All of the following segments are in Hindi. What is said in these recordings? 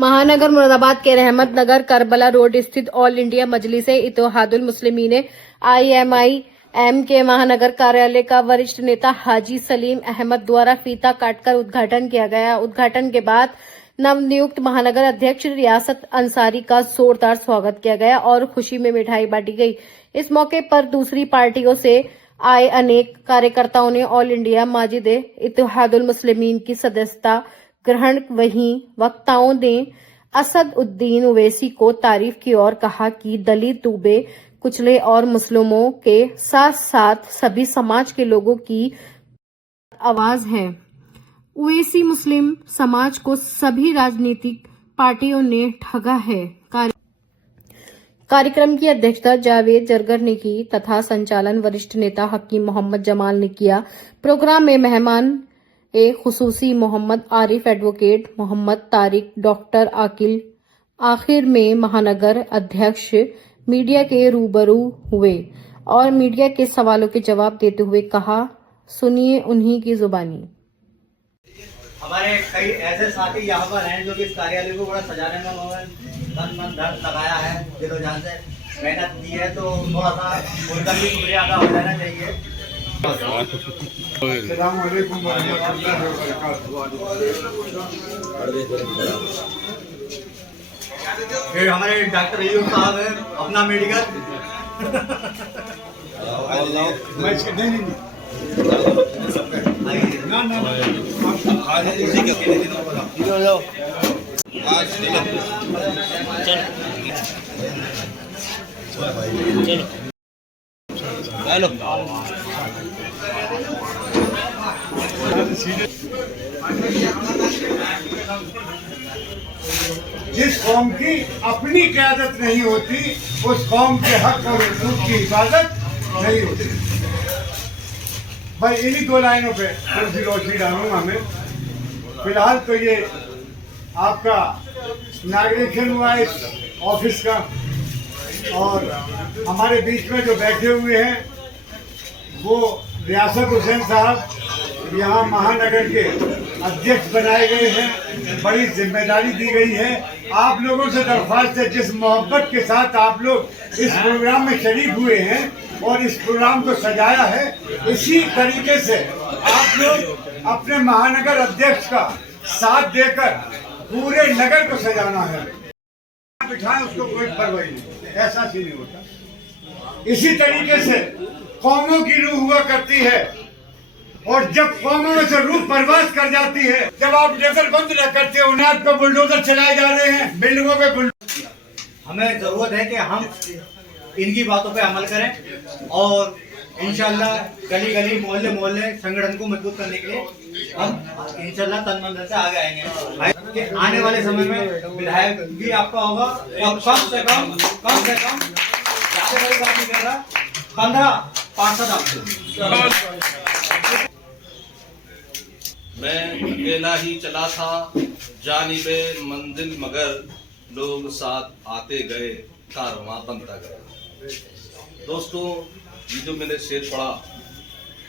महानगर मुरादाबाद के रहमत नगर करबला रोड स्थित all India Majlise Ittehadul Muslimeen IMIM के महानगर कार्यालय का वरिष्ठ नेता हाजी सलीम अहमद द्वारा फीता काटकर उद्घाटन किया गया। उद्घाटन के बाद नवनियुक्त महानगर अध्यक्ष रियासत अंसारी का जोरदार स्वागत किया गया और खुशी में मिठाई बांटी गई। इस मौके पर दूसरी पार्टियों से आए अनेक कार्यकर्ताओं ने ऑल इंडिया मस्जिद इत्तेहादुल मुस्लिमीन की सदस्यता ग्रहण। वहीं वक्ताओं ने असद उद्दीन ओवैसी को तारीफ की और कहा कि दलित, दूबे, कुचले और मुस्लिमों के साथ साथ सभी समाज के लोगों की आवाज है। ओवैसी मुस्लिम समाज को सभी राजनीतिक पार्टियों ने ठगा है। कार्यक्रम की अध्यक्षता जावेद जरगर ने की तथा संचालन वरिष्ठ नेता हकीम मोहम्मद जमाल ने किया। प्रोग्राम में मेहमान खुसूसी मोहम्मद आरिफ, एडवोकेट मोहम्मद तारिक, डॉक्टर आकिल। आखिर में महानगर अध्यक्ष मीडिया के रूबरू हुए और मीडिया के सवालों के जवाब देते हुए कहा, सुनिए उन्हीं की जुबानी। हमारे कई ऐसे साथी यहाँ पर हैं जो कि इस कार्यालय को बड़ा सजाने में उन्होंने तन मन धन लगाया है, दिलो-जान से मेहनत की है, तो थोड़ा सा उनका भी शुक्रिया अदा हो जाना चाहिए। अस्सलाम वालेकुम वरहमतुल्लाहि वबरकातुहू। फिर हमारे डॉक्टर अयूब साहब हैं, अपना मेडिकल। चलो जिस कौम की अपनी क़यादत नहीं होती उस कौम के हक और हुकूक की हिफाजत नहीं होती। भाई इन्हीं दो लाइनों पे थोड़ी सी रोशनी डालूंगा मैं। फिलहाल तो ये आपका इनॉग्रेशन हुआ इस ऑफिस का, और हमारे बीच में जो बैठे हुए हैं वो रियासत हुसैन साहब यहाँ महानगर के अध्यक्ष बनाए गए हैं। बड़ी जिम्मेदारी दी गई है। आप लोगों से दरख्वास्त है, जिस मोहब्बत के साथ आप लोग इस प्रोग्राम में शरीक हुए हैं और इस प्रोग्राम को सजाया है, इसी तरीके से आप लोग अपने महानगर अध्यक्ष का साथ देकर पूरे नगर को सजाना है। बिठाएं उसको कोई परवाह नहीं, ऐसा ही नहीं होता। इसी तरीके से कौमों की रूह हुआ करती है, और जब कौमों में से रूह परवास कर जाती है, जब आप नजर बंद न करते हो, उन्हें आपको बुलडोजर चलाए जा रहे हैं, बिल्डिंगों पे बुलडोजर। हमें जरूरत है कि हम इनकी बातों पे अमल करें और इंशाल्लाह गली गली, मोहल्ले मोहल्ले संगठन को मजबूत करने के लिए हम इंशाल्लाह तन मन धन से आगे आएंगे। आने वाले समय में विधायक भी आपका होगा, और कम से कम ज्यादा बड़ी बात नहीं कर रहा, 15 पार्षद आपसे। मैं अकेला ही चला था जानिबे मंजिल, मगर लोग साथ आते गए, कारवां बनता गया। दोस्तों, ये जो मैंने शेर पढ़ा,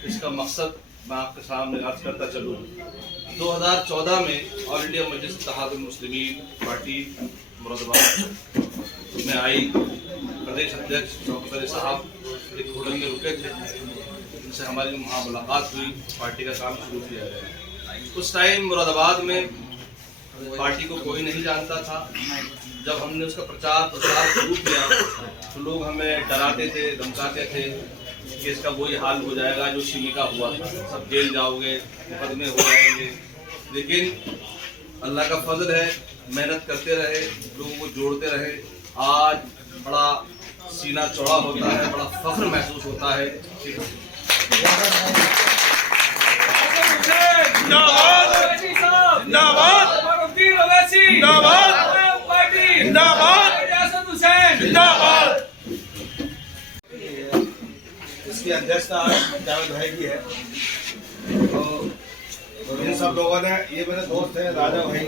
इसका मकसद मैं आपके सामने अर्ज करता चलूँ। 2014 में ऑल इंडिया मजलिस इत्तेहादुल मुस्लिमीन पार्टी मुरादाबाद में आई। प्रदेश अध्यक्ष डॉक्टर साहब एक होटल में रुके थे, उनसे हमारी वहाँ मुलाकात हुई, पार्टी का काम शुरू किया गया। उस टाइम मुरादाबाद में पार्टी को कोई नहीं जानता था। जब हमने उसका प्रचार प्रसार शुरू किया तो लोग हमें डराते थे, धमकाते थे कि इसका वही हाल हो जाएगा जो शिमी का हुआ था, सब जेल जाओगे, मुकदमे हो जाएंगे। लेकिन अल्लाह का फजल है, मेहनत करते रहे, लोगों को जोड़ते रहे। आज बड़ा सीना चौड़ा होता है, बड़ा फख्र महसूस होता है। इसकी अध्यक्षता जावेद भाई की है। तो इन सब लोगों ने, ये मेरे दोस्त हैं, राजा भाई,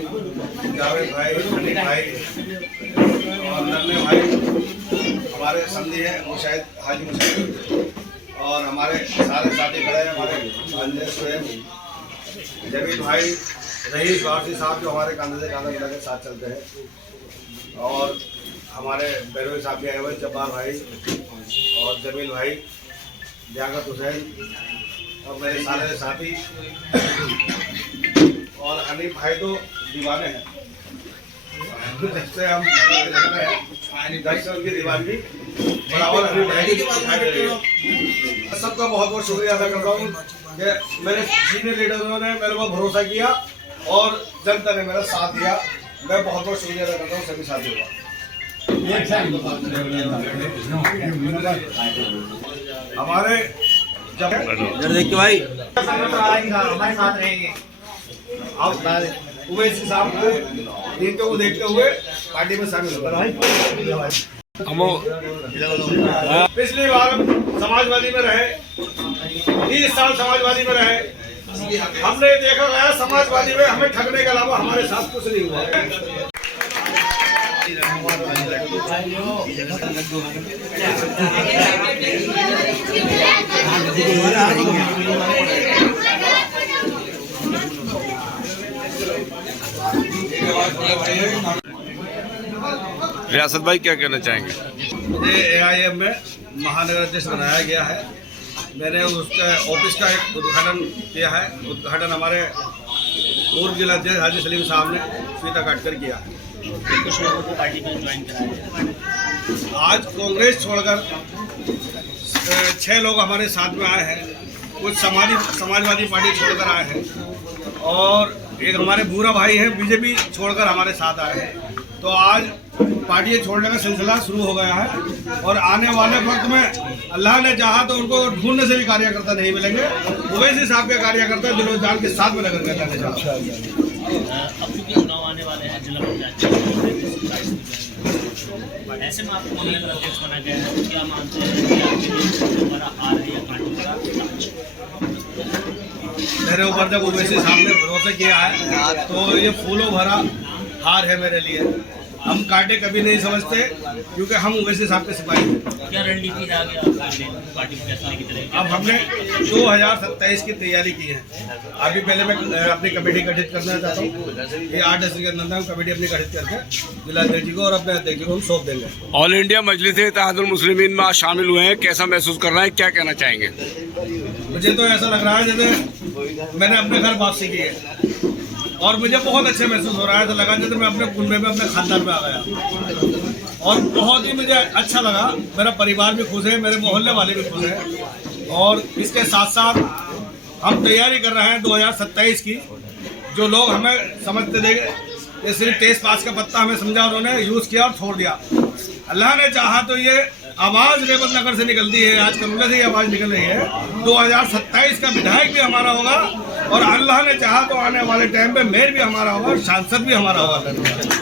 जावेद भाई, हनी भाई और नन्हे भाई, हमारे संधि हैं मुशाहिद हाजी मुशाहिद, और हमारे सारे साथी खड़े हैं, हमारे अंजय स्वयं जमील भाई रईस वारसी साहब जो हमारे कांधे से कांधा मिला के साथ चलते हैं, और हमारे बैरोई साहब भी आए हुए, जब्बार भाई और जमील भाई, लियाकत हुसैन और मेरे सारे साथी और हनीफ भाई तो दीवाने हैं। जैसे हम दर्शन की दीवानगी बराबर हनीफ भाई की दिखाई दे रही है। सबका बहुत बहुत शुक्रिया अदा करता हूँ कि मेरे सीनियर लीडरों ने मेरे को भरोसा किया और जनता ने मेरा साथ दिया। मैं बहुत बहुत शुक्रिया अदा करता हूँ सभी साथियों का। हमारे जब देखिए भाई हमारे साथ रहेंगे। आप उवैसी साहब को इनको को देखते हुए पार्टी में शामिल हो गए। पिछली बार समाजवादी में रहे, 30 साल समाजवादी में रहे। हमने देखा गया समाजवादी में हमें ठगने के अलावा हमारे साथ कुछ नहीं हुआ। रियासत भाई क्या कहना चाहेंगे? मुझे AIM में महानगर अध्यक्ष बनाया गया है। मैंने उसका ऑफिस का एक उद्घाटन किया है। उद्घाटन हमारे पूर्व जिला अध्यक्ष हाजी सलीम साहब ने फीता काटकर किया है। कुछ लोगों को पार्टी में ज्वाइन कराया है। आज कांग्रेस छोड़कर 6 लोग हमारे साथ में आए हैं। कुछ समाजवादी पार्टी छोड़कर आए हैं और एक हमारे बूरा भाई हैं बीजेपी छोड़कर हमारे साथ आए हैं। तो आज पार्टी छोड़ने का सिलसिला शुरू हो गया है और आने वाले वक्त में अल्लाह ने चाहा तो उनको ढूंढने से भी कार्यकर्ता नहीं मिलेंगे। उवैसी साहब के कार्यकर्ता दिलो जान के साथ में लगन करने अब चूंकि चुनाव आने वाले हैं, जिला पंचायत ऐसे में आपको महानगर अध्यक्ष बना गया है, क्या मानते हैं कि आपके दोबारा हार है या पार्टी का? मेरे ऊपर जब उवैसी साहब ने भरोसा किया है तो ये फूलों भरा हार है मेरे लिए। हम कांटे कभी नहीं समझते क्योंकि हम उवैसी साहब के सिपाही हैं। क्या रणनीति है आगे आपके पार्टी में फैसले की तरह? अब हमने 2027 की तैयारी की है। अभी पहले मैं अपनी कमेटी गठित करना चाहता हूँ। ये 8 डिस्ट्रिक्ट के अंदर हम कमेटी अपनी गठित करके जिला अध्यक्ष जी को और अपने अध्यक्ष को हम सौंप देंगे। ऑल इंडिया मजलिस इत्तेहादुल मुस्लिमीन में आज शामिल हुए हैं, कैसा महसूस कर रहे हैं, क्या कहना चाहेंगे? मुझे तो ऐसा लग रहा है जैसे मैंने अपने घर वापसी की है और मुझे बहुत अच्छा महसूस हो रहा है। तो लगा जैसे मैं अपने कुनबे में अपने खानदान में आ गया और बहुत ही मुझे अच्छा लगा। मेरा परिवार भी खुश है, मेरे मोहल्ले वाले भी खुश हैं और इसके साथ साथ हम तैयारी कर रहे हैं 2027 की। जो लोग हमें समझते थे ये सिर्फ तेज पास का पत्ता हमें समझा, उन्होंने यूज किया और छोड़ दिया। अल्लाह ने चाहा तो ये आवाज रेवत नगर से निकलती है, आज करुणा से ही आवाज निकल रही है। 2027 का विधायक भी हमारा होगा और अल्लाह ने चाहा तो आने वाले टाइम पे मेयर भी हमारा होगा, सांसद भी हमारा होगा।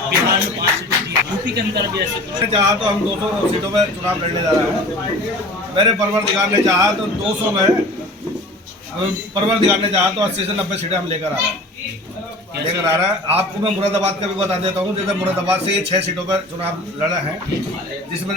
बिहार में 5 यूपी के अंदर भी ऐसे कुछ चाहा तो हम 200 सीटों में चुनाव लड़ने जा रहे हैं। मेरे परवरदिगार ने चाहा तो 200 में, परवरदिगार ने चाहा तो 80 से 90 सीटें हम लेकर आ रहे हैं। आपको मैं मुरादाबाद का भी बता देता हूँ। जैसे मुरादाबाद से ये 6 सीटों पर चुनाव लड़ा है, जिसमें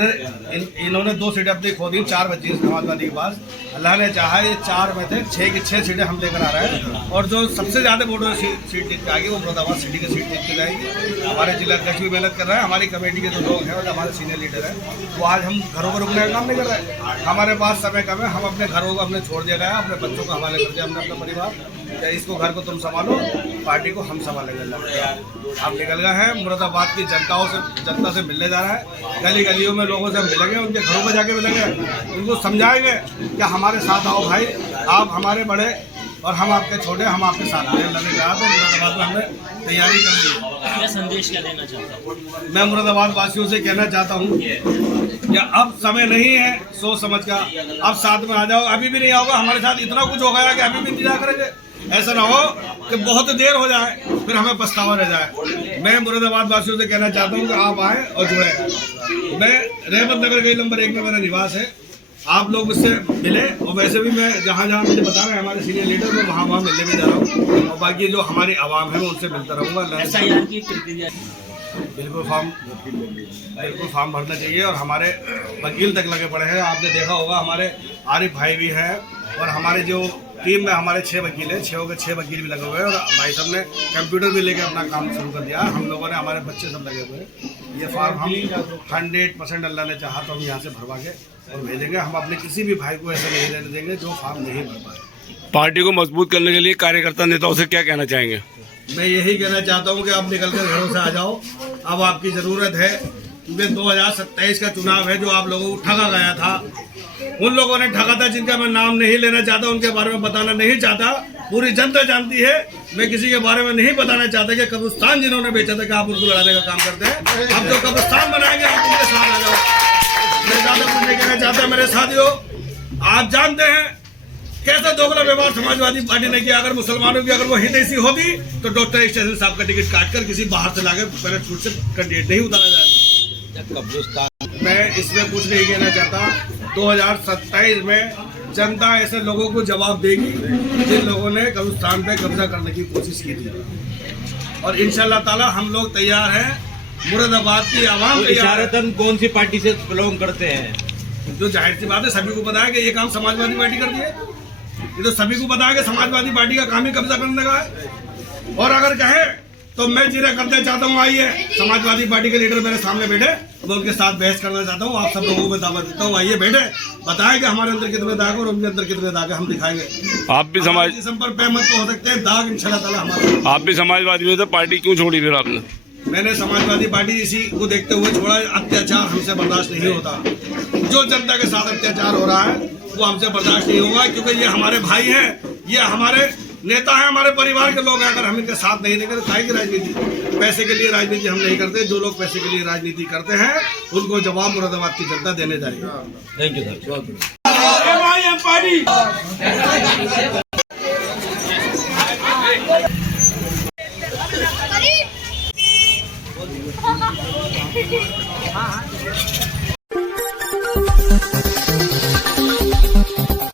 इन्होंने 2 सीटें अपनी खो दी, 4 बची समाजवादी के पास। अल्लाह ने चाहा ये 4 में थे, 6 की 6 सीटें हम लेकर आ रहे हैं और जो सबसे ज्यादा वोटों सीट जीत के आएगी वो मुरादाबाद सिटी की सीट जीत के जाएगी। हमारे जिला अध्यक्ष भी मेहनत कर रहे हैं, हमारी कमेटी के जो लोग हैं और हमारे सीनियर लीडर हैं वो आज हम घरों पर रुकने का काम नहीं कर रहे। हमारे पास समय कम है, हम अपने घरों को हमने छोड़ दिया गया, अपने बच्चों को हवाले कर दिया हमने अपना परिवार। इसको घर को तुम संभालो, पार्टी को हम संभालेंगे। आप निकल गए हैं, मुरादाबाद की जनता से मिलने जा रहा है। गली गलियों में लोगों से हम मिलेंगे, उनके घरों में जाके मिलेंगे, उनको समझाएंगे कि हमारे साथ आओ भाई, आप हमारे बड़े और हम आपके छोटे, हम आपके साथ हैं। मैंने कहा तो मुरादाबाद में हमने तैयारी कर ली। क्या संदेश क्या देना चाहता हूँ? मैं मुरादाबाद वासियों से कहना चाहता हूँ कि अब समय नहीं है सोच समझ का, अब साथ में आ जाओ। अभी भी नहीं आओगे, हमारे साथ इतना कुछ हो गया कि अभी भी इंतजार करेंगे। ऐसा ना हो कि बहुत देर हो जाए फिर हमें पछतावा रह जाए। मैं मुरादाबाद वासियों से कहना चाहता हूँ कि आप आए और जुड़े। मैं रहमत नगर गली नंबर 1 में मेरा निवास है, आप लोग मुझसे मिले और वैसे भी मैं जहाँ जहाँ मुझे बता रहे हैं हमारे सीनियर लीडर, मैं वहाँ मिलने भी जा रहा हूँ और बाकी जो हमारी आवाम है मैं उनसे मिलता रहूँगा। SIR की प्रक्रिया बिल्कुल फॉर्म भरना चाहिए और हमारे वकील तक लगे पड़े हैं। आपने देखा होगा हमारे आरिफ भाई भी हैं और हमारे जो टीम में हमारे 6 वकील हैं, 6 के 6 वकील भी लगे हुए हैं और भाई साहब ने कंप्यूटर भी लेकर अपना काम शुरू कर दिया। हम लोगों ने, हमारे बच्चे सब लगे हुए हैं। ये फॉर्म हम 100% अल्लाह ने चाहा तो हम यहाँ से भरवा के और भेजेंगे। हम अपने किसी भी भाई को ऐसे नहीं रहने देंगे जो फॉर्म नहीं भर पाए। पार्टी को मजबूत करने के लिए कार्यकर्ता नेताओं से क्या कहना चाहेंगे? मैं यही कहना चाहता हूँ कि आप निकल कर घरों से आ जाओ। अब आपकी ज़रूरत है, क्योंकि 2027 का चुनाव है जो आप लोगों को ठगा गया था। उन लोगों ने ठगा था जिनका मैं नाम नहीं लेना चाहता, उनके बारे में बताना नहीं चाहता। पूरी जनता जानती है। मैं किसी के बारे में नहीं बताना चाहता कि कब्रिस्तान जिन्होंने बेचा था कि आप उनको लड़ाने का काम करते हैं। अब जो कब्रिस्तान बनाएंगे आप उनके साथ आ जाओ। मैं ज़्यादा कुछ नहीं कहना चाहता। मेरे साथियों, आप जानते हैं कैसा दोगला व्यवहार समाजवादी पार्टी ने किया। अगर मुसलमानों की अगर वो हित ऐसी होगी तो डॉक्टर स्टेशन साहब का टिकट काटकर किसी बाहर से लाकर पैराशूट से कैंडिडेट नहीं उतारा जाएगा। मैं इसमें कुछ नहीं कहना चाहता। 2027 में जनता ऐसे लोगों को जवाब देगी जिन लोगों ने कब्रिस्तान पे कब्जा करने की कोशिश की थी। और इंशाल्लाह ताला हम लोग तैयार हैं। मुरादाबाद की आवाम इशारतन कौन सी पार्टी से बिलोंग करते हैं? जो जाहिर सी बात है, सभी को पता है कि ये काम समाजवादी पार्टी करती है। ये तो सभी को पता है कि समाजवादी पार्टी का काम ही कब्जा करने का है। और अगर कहे तो मैं जिन्हें करना चाहता हूँ, आइए समाजवादी पार्टी के लीडर मेरे सामने बैठे, मैं उनके साथ बहस करना चाहता हूँ। आप सब लोगों को दावा देता हूँ, आइए बैठे, बताएं कि हमारे अंदर कितने दाग और उनके अंदर कितने दाग है, हम दिखाएंगे। आप भी समाज संपर्क पे मत हो सकते हैं, दाग इंशाल्लाह ताला हमारे। आप भी समाजवादी में तो पार्टी क्यों छोड़ी फिर आपने? मैंने समाजवादी पार्टी इसी को देखते हुए छोड़ा। अत्याचार हमसे बर्दाश्त नहीं होता। जो जनता के साथ अत्याचार हो रहा है वो हमसे बर्दाश्त नहीं होगा, क्योंकि ये हमारे भाई हैं, ये हमारे नेता हैं, हमारे परिवार के लोग हैं। अगर हम इनके साथ नहीं देंगे तो काहे की राजनीति? पैसे के लिए राजनीति हम नहीं करते। जो लोग पैसे के लिए राजनीति करते हैं उनको जवाब मुरादाबाद की जनता देने जाएगी। थैंक यू सर, बहुत बढ़िया। हाँ